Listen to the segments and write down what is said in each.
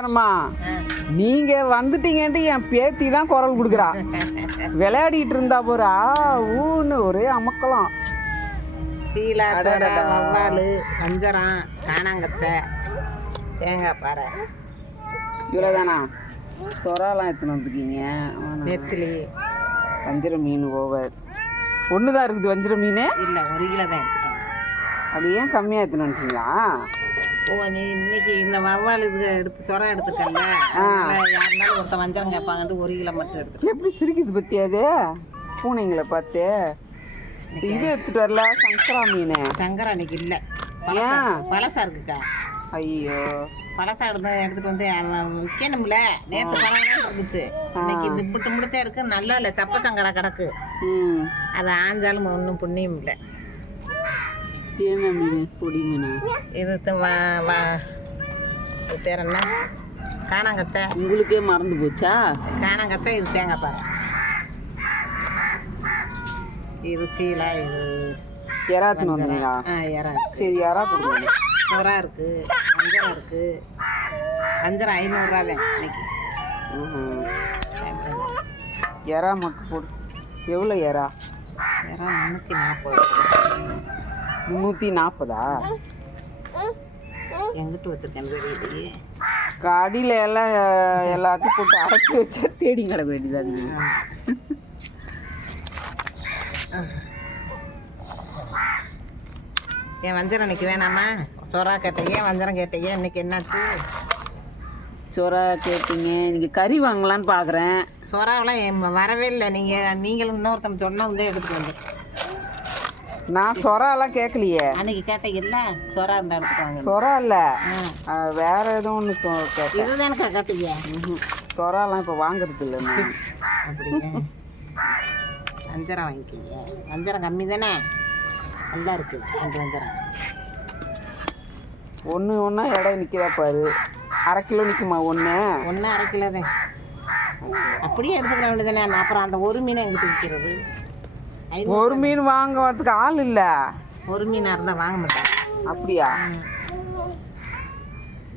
தானம்மா நீங்க வந்துட்டீங்கன்ட்டு என் பேத்தி தான் குரல் கொடுக்குறா. விளையாடிட்டு இருந்தா போற. ஊன்னு ஒரே அமக்கலாம். சீலா. சோடா வவ்வால் வஞ்சரம் காணாங்கத்தை தேங்காய் பாறை. இவ்வளோதானா சொராலாம் எடுத்துன்னு வந்துருக்கீங்க? நெத்திலி. வஞ்சிர மீன் ஓவர். ஒன்று தான் இருக்குது வஞ்சிர மீன்? இல்லை ஒரு கிலோ தான் எடுத்துக்கணும் அது ஏன் கம்மியாக எடுத்துன்னு வந்துட்டீங்களா? ஓ நீ இன்னைக்கு இந்த வவ்வால் இது எடுத்து சொரம் எடுத்துட்டல யாருனாலும் ஒருத்தன் வஞ்சரம் கேட்பாங்கன்ட்டு ஒரு கிலோ மட்டும் எடுத்து எப்படி சிரிக்குது பத்தி அது? பூனைங்களை பார்த்து. இது எடுத்துட்டு வரல சங்கரா மீன். சங்கரா இன்னைக்கு இல்லை? பழசா இருக்குக்கா. ஐயோ. பழசா எடுத்து எடுத்துட்டு வந்து விற்கணும்ல? நேற்று பழம் இருந்துச்சு. இன்னைக்கு இது இப்பட்டு முடித்தே இருக்கு. நல்லா இல்லை. சப்ப சங்கரா கிடக்கு. அது ஆஞ்சாலும் ஒன்றும் புண்ணியம் இல்லை என்ன மீன் பொடி மீனா இது பேர் என்ன காணாங்கத்தை உங்களுக்கே மறந்து போச்சா காணாங்கத்தை இது தேங்காய் பாறை இது சீலா இது எறாத்துன்னு வந்தீங்களா ஆ இறா சரி எறா கொடுங்க சுறா இருக்கு வஞ்சரம் இருக்கு வஞ்சரம் ஐநூறுரூவா தான் இன்னைக்கு. எறா மட்டும் போடு எவ்வளோ எறா இறா முந்நூற்றி நாற்பது முந்நூற்றி நாற்பதா எங்கிட்ட வச்சிருக்கேன்னு தெரியுது கடியில் எல்லாம் எல்லாத்தையும் போட்டு அரைச்சி வச்சா தேடி கிடக்க வேண்டியதா நீங்க என் வஞ்சரம் இன்னைக்கு வேணாமா? சுறா கேட்டீங்க வஞ்சரம் கேட்டீங்க இன்னைக்கு என்னாச்சு? சொரா கேட்டீங்க நீங்கள் கறி வாங்கலான்னு பார்க்குறேன் சுறாவெல்லாம் எம் வரவே இல்லை. நீங்கள் நீங்களும் இன்னொருத்தன் சொன்னா வந்து எடுத்துட்டு வந்து நான் சொராலாம் கேட்கலையே அன்னைக்கு கேட்டீங்கல்ல சுறா இருந்தா எடுத்துட்டு வாங்க சொரா இல்லை. வேற எதுவும் ஒன்று கேட்டேன். இதுதானக்கா கேட்டீங்க. சொராலாம் இப்போ வாங்குறது இல்லை வஞ்சரம் வாங்கிக்கிங்க. வஞ்சரம் கம்மி தானே? நல்லா இருக்கு அந்த வஞ்சரம். ஒன்று ஒன்றா இடம் நிற்கிறா பாரு. அரை கிலோ நிற்குமா ஒன்று ஒன்று அரை கிலோ தான். அப்படியே எடுத்துக்கிற வேண்டியதானே அப்புறம் அந்த ஒரு மீனை எங்கிட்ட விற்கிறது? ஒரு மீன் வாங்க வரதுக்கு ஆள் இல்லை. ஒரு மீனாக இருந்தால் வாங்க மாட்டேன். அப்படியா?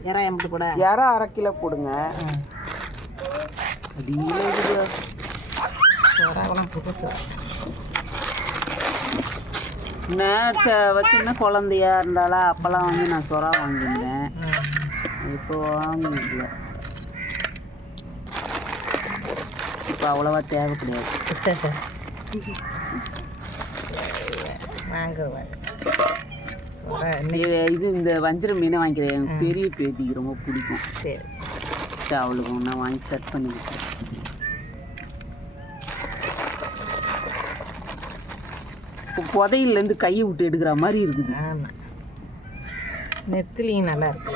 இறா எம்பிட்டு கூட. யாரோ அரை கிலோ போடுங்க நான் சின்ன குழந்தையா இருந்தாலா அப்போல்லாம் வந்து நான் சொரா வாங்கியிருந்தேன். இப்போ வாங்கிக்கல இப்போ அவ்வளோவா தேவை கிடையாது வாங்குவேன். இது இந்த வஞ்சிர மீனை வாங்கிக்கிறேன். எனக்கு பெரிய பேத்திக்கு ரொம்ப பிடிக்கும். சரி. சரி அவளுக்கு ஒன்றா வாங்கி கட் பண்ணி கொடுத்தேன். இப்போ புதையிலேருந்து கையை விட்டு எடுக்கிற மாதிரி இருக்குது. ஆமாம் நெத்திலியும் நல்லா இருக்கு.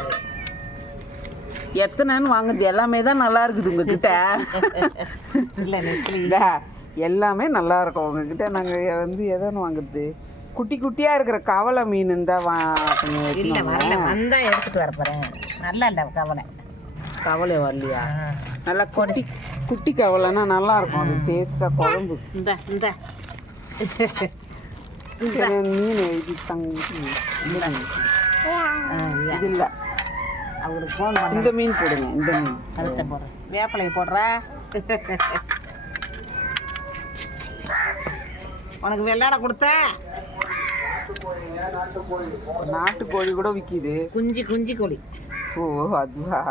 எத்தனைன்னு வாங்குறது? எல்லாமே தான் நல்லா இருக்குது உங்ககிட்ட. இல்லை நெத்திலி. எல்லாமே நல்லா இருக்கும் உங்ககிட்ட நாங்கள் வந்து எதன்னு வாங்குறது? குட்டி குட்டியாக இருக்கிற கவலை மீன் தான் வா இல்லை வரல. எடுத்துட்டு வர போகிறேன் நல்லா இல்லை கவலை கவலை வரலையா? நல்லா குட்டி குட்டி கவலைன்னா நல்லா இருக்கும் அது டேஸ்ட்டாக குழம்பு. இந்த இந்த. மீன் இது தங்க இல்லை அவருக்கு ஃபோன் இந்த மீன் போடுங்க இந்த மீன். கருத்தை போடுறேன் வேப்பிலை போடுறா. உனக்கு வெள்ளாட கொடுத்த? நாட்டுக்கோழி கூட விற்கிது குஞ்சு குஞ்சு கோழி. ஓ அதுவா?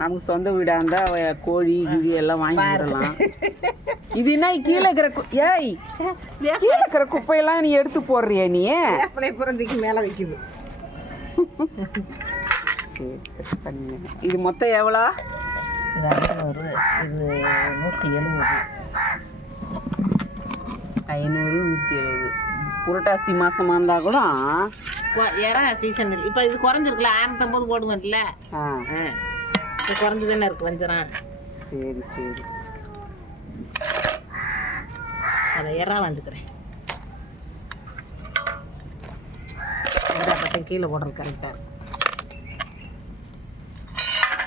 நமக்கு சொந்த வீடாக இருந்தால் கோழி கிழி எல்லாம் வாங்கி விடலாம். இது என்ன கீழே இருக்கிற ஏய் கீழே இருக்கிற குப்பையெல்லாம் நீ எடுத்து போடுறியா நீ? வேப்பிலை பிறந்திக்கு மேலே வைக்குது. சரி. இது மொத்தம் எவ்வளோ? இது நூற்றி எழுபது. ஐநூறு நூற்றி எழுபது புரட்டாசி மாதமாக இருந்தால் கூட ஏறா சீசன் இப்போ இது குறைஞ்சிருக்குல்ல ஆயிரத்தம்பது போடுங்கல்ல ஆ. இப்போ குறைஞ்சு தானே இருக்கு வஞ்சிரம் சரி சரி. அதை எறா வந்துக்கிறேன் கீழே போடுறது கரெக்டாக இருக்கும்